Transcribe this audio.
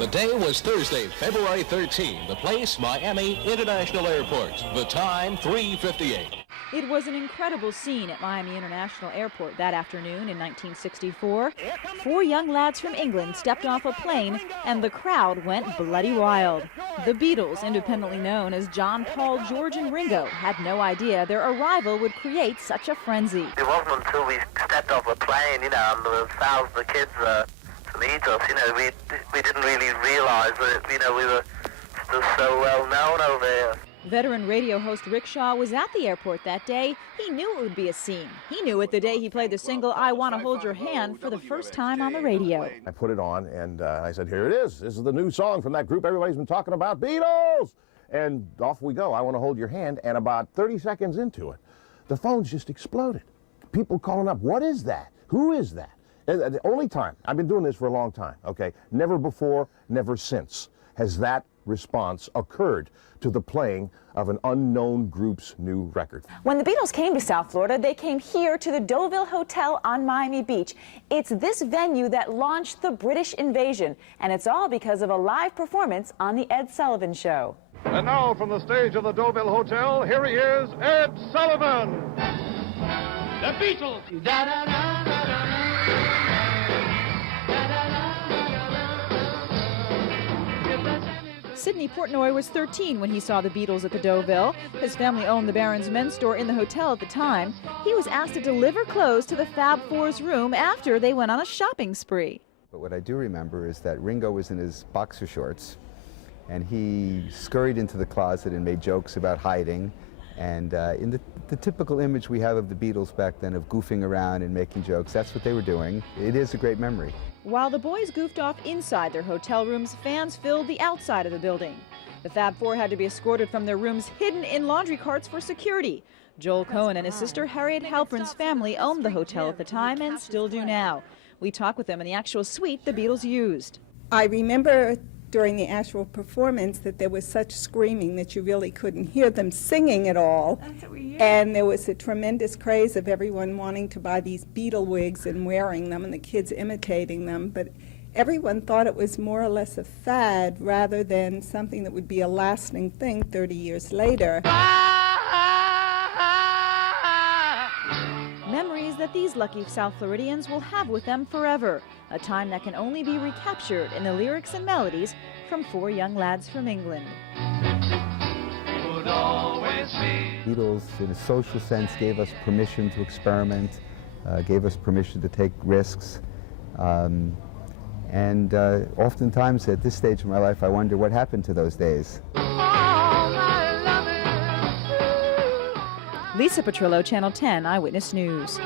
The day was Thursday, February 13. The place, Miami International Airport. The time, 3:58. It was an incredible scene at Miami International Airport that afternoon in 1964. 4 young lads from England stepped off a plane and the crowd went bloody wild. The Beatles, independently known as John, Paul, George and Ringo, had no idea their arrival would create such a frenzy. It wasn't until we stepped off a plane, and there were thousands of kids to meet us, we didn't really realize that, we were still so well known over here. Veteran radio host Rick Shaw was at the airport that day. He knew it would be a scene. He knew it the day he played the single I Want to Hold Your Hand for the first time on the radio. I put it on and I said, here it is. This is the new song from that group everybody's been talking about, Beatles! And off we go. I Want to Hold Your Hand. And about 30 seconds into it, the phones just exploded. People calling up, what is that? Who is that? And the only time, I've been doing this for a long time, okay? Never before, never since has that response occurred to the playing of an unknown group's new record. When the Beatles came to South Florida, they came here to the Deauville Hotel on Miami Beach. It's this venue that launched the British invasion, and it's all because of a live performance on The Ed Sullivan Show. And now from the stage of the Deauville Hotel, here he is, Ed Sullivan. The Beatles. Sidney Portnoy was 13 when he saw the Beatles at the Deauville. His family owned the Barron's men's store in the hotel at the time. He was asked to deliver clothes to the Fab Four's room after they went on a shopping spree. But what I do remember is that Ringo was in his boxer shorts, and he scurried into the closet and made jokes about hiding. And in the typical image we have of the Beatles back then of goofing around and making jokes, that's what they were doing. It is a great memory. While the boys goofed off inside their hotel rooms, fans filled the outside of the building. The Fab Four had to be escorted from their rooms hidden in laundry carts for security. Joel Cohen and his sister Harriet Halpern's family owned the hotel at the time and still do now. We talked with them in the actual suite the Beatles used. I remember during the actual performance that there was such screaming that you really couldn't hear them singing at all. And there was a tremendous craze of everyone wanting to buy these Beatle wigs and wearing them, and the kids imitating them. But everyone thought it was more or less a fad rather than something that would be a lasting thing 30 years later. Memories that these lucky South Floridians will have with them forever. A time that can only be recaptured in the lyrics and melodies from 4 young lads from England. Beatles, in a social sense, gave us permission to experiment, gave us permission to take risks. And oftentimes at this stage of my life, I wonder what happened to those days. Lisa Petrillo, Channel 10 Eyewitness News.